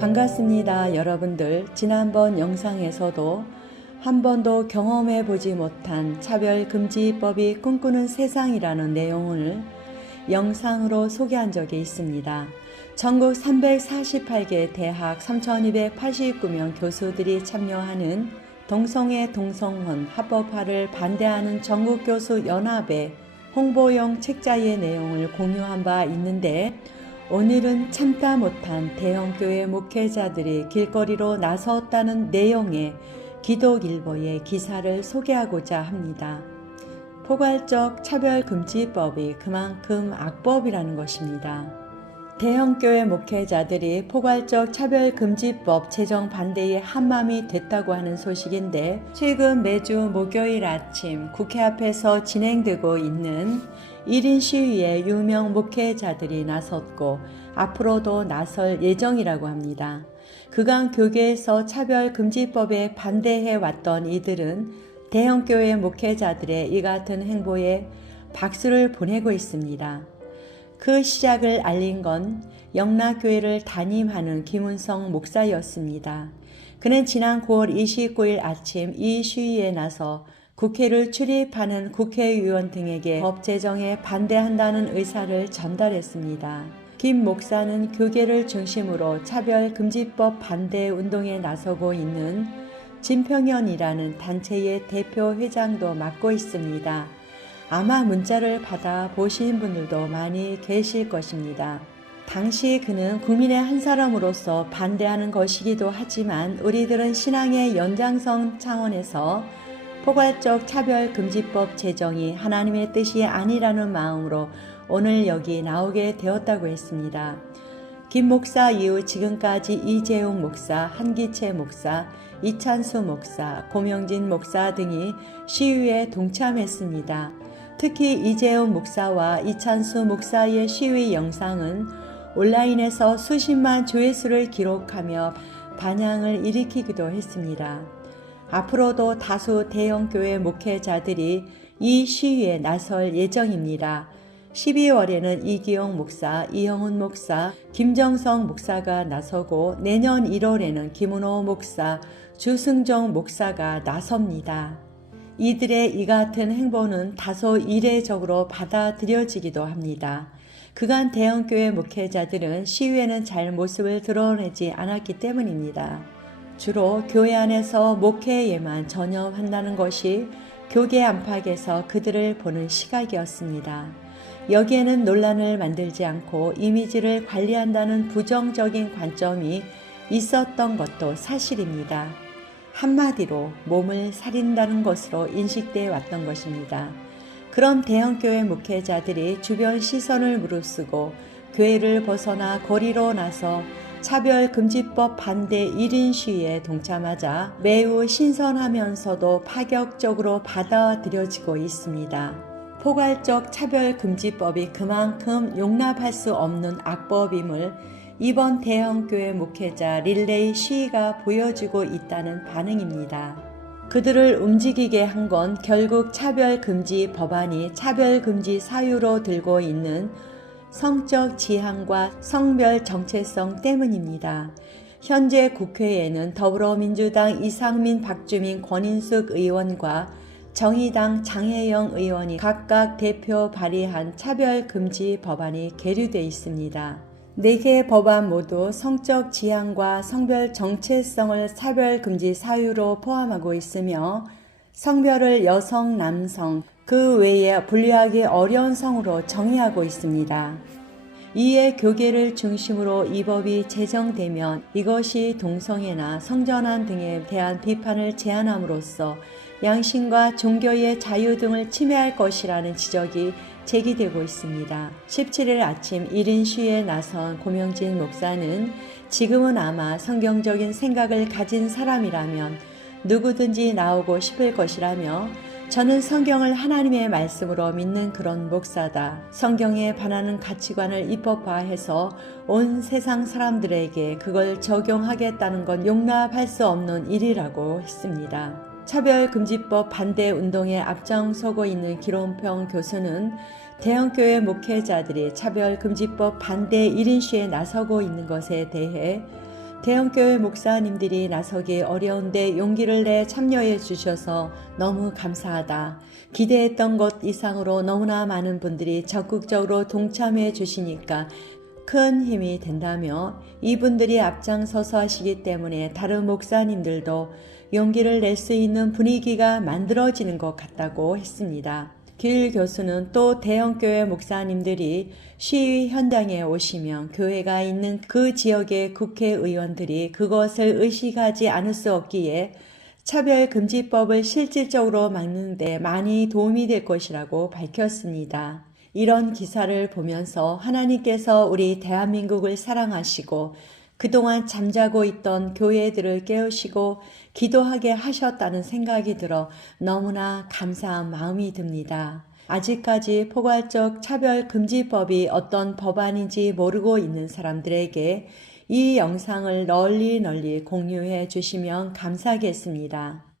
반갑습니다. 여러분들, 지난번 영상에서도 한 번도 경험해 보지 못한 차별금지법이 꿈꾸는 세상이라는 내용을 영상으로 소개한 적이 있습니다. 전국 348개 대학 3,289명 교수들이 참여하는 동성애 동성혼 합법화를 반대하는 전국교수연합의 홍보용 책자의 내용을 공유한 바 있는데, 오늘은 참다 못한 대형교회 목회자들이 길거리로 나섰다는 내용의 기독일보의 기사를 소개하고자 합니다. 포괄적 차별금지법이 그만큼 악법이라는 것입니다. 대형교회 목회자들이 포괄적 차별금지법 제정 반대에 한마음이 됐다고 하는 소식인데, 최근 매주 목요일 아침 국회 앞에서 진행되고 있는 1인 시위에 유명 목회자들이 나섰고 앞으로도 나설 예정이라고 합니다. 그간 교계에서 차별금지법에 반대해 왔던 이들은 대형교회 목회자들의 이 같은 행보에 박수를 보내고 있습니다. 그 시작을 알린 건 영락교회를 담임하는 김은성 목사였습니다. 그는 지난 9월 29일 아침 이 시위에 나서 국회를 출입하는 국회의원 등에게 법 제정에 반대한다는 의사를 전달했습니다. 김 목사는 교계를 중심으로 차별금지법 반대 운동에 나서고 있는 진평연이라는 단체의 대표 회장도 맡고 있습니다. 아마 문자를 받아 보신 분들도 많이 계실 것입니다. 당시 그는 국민의 한 사람으로서 반대하는 것이기도 하지만, 우리들은 신앙의 연장선 차원에서 포괄적 차별금지법 제정이 하나님의 뜻이 아니라는 마음으로 오늘 여기 나오게 되었다고 했습니다. 김 목사 이후 지금까지 이재용 목사, 한기채 목사, 이찬수 목사, 고명진 목사 등이 시위에 동참했습니다. 특히 이재용 목사와 이찬수 목사의 시위 영상은 온라인에서 수십만 조회수를 기록하며 반향을 일으키기도 했습니다. 앞으로도 다수 대형교회 목회자들이 이 시위에 나설 예정입니다. 12월에는 이기용 목사, 이영훈 목사, 김정성 목사가 나서고 내년 1월에는 김은호 목사, 주승종 목사가 나섭니다. 이들의 이 같은 행보는 다소 이례적으로 받아들여지기도 합니다. 그간 대형교회 목회자들은 시위에는 잘 모습을 드러내지 않았기 때문입니다. 주로 교회 안에서 목회에만 전념한다는 것이 교계 안팎에서 그들을 보는 시각이었습니다. 여기에는 논란을 만들지 않고 이미지를 관리한다는 부정적인 관점이 있었던 것도 사실입니다. 한마디로 몸을 사린다는 것으로 인식되어 왔던 것입니다. 그런 대형교회 목회자들이 주변 시선을 무릅쓰고 교회를 벗어나 거리로 나서 차별금지법 반대 1인 시위에 동참하자 매우 신선하면서도 파격적으로 받아들여지고 있습니다. 포괄적 차별금지법이 그만큼 용납할 수 없는 악법임을 이번 대형교회 목회자 릴레이 시위가 보여주고 있다는 반응입니다. 그들을 움직이게 한 건 결국 차별금지 법안이 차별금지 사유로 들고 있는 성적 지향과 성별 정체성 때문입니다. 현재 국회에는 더불어민주당 이상민, 박주민, 권인숙 의원과 정의당 장혜영 의원이 각각 대표 발의한 차별금지 법안이 계류되어 있습니다. 4개의 법안 모두 성적 지향과 성별 정체성을 차별금지 사유로 포함하고 있으며, 성별을 여성, 남성, 그 외에 분류하기 어려운 성으로 정의하고 있습니다. 이에 교계를 중심으로 이 법이 제정되면 이것이 동성애나 성전환 등에 대한 비판을 제한함으로써 양심과 종교의 자유 등을 침해할 것이라는 지적이 제기되고 있습니다. 17일 아침 1인 시위에 나선 고명진 목사는 지금은 아마 성경적인 생각을 가진 사람이라면 누구든지 나오고 싶을 것이라며, 저는 성경을 하나님의 말씀으로 믿는 그런 목사다. 성경에 반하는 가치관을 입법화해서 온 세상 사람들에게 그걸 적용하겠다는 건 용납할 수 없는 일이라고 했습니다. 차별금지법 반대 운동에 앞장서고 있는 기론평 교수는 대형교회 목회자들이 차별금지법 반대 1인 시위에 나서고 있는 것에 대해 대형교회 목사님들이 나서기 어려운데 용기를 내 참여해 주셔서 너무 감사하다. 기대했던 것 이상으로 너무나 많은 분들이 적극적으로 동참해 주시니까 큰 힘이 된다며 이분들이 앞장서서 하시기 때문에 다른 목사님들도 용기를 낼 수 있는 분위기가 만들어지는 것 같다고 했습니다. 길 교수는 또 대형교회 목사님들이 시위 현장에 오시면 교회가 있는 그 지역의 국회의원들이 그것을 의식하지 않을 수 없기에 차별금지법을 실질적으로 막는 데 많이 도움이 될 것이라고 밝혔습니다. 이런 기사를 보면서 하나님께서 우리 대한민국을 사랑하시고 그동안 잠자고 있던 교회들을 깨우시고 기도하게 하셨다는 생각이 들어 너무나 감사한 마음이 듭니다. 아직까지 포괄적 차별금지법이 어떤 법안인지 모르고 있는 사람들에게 이 영상을 널리 공유해 주시면 감사하겠습니다.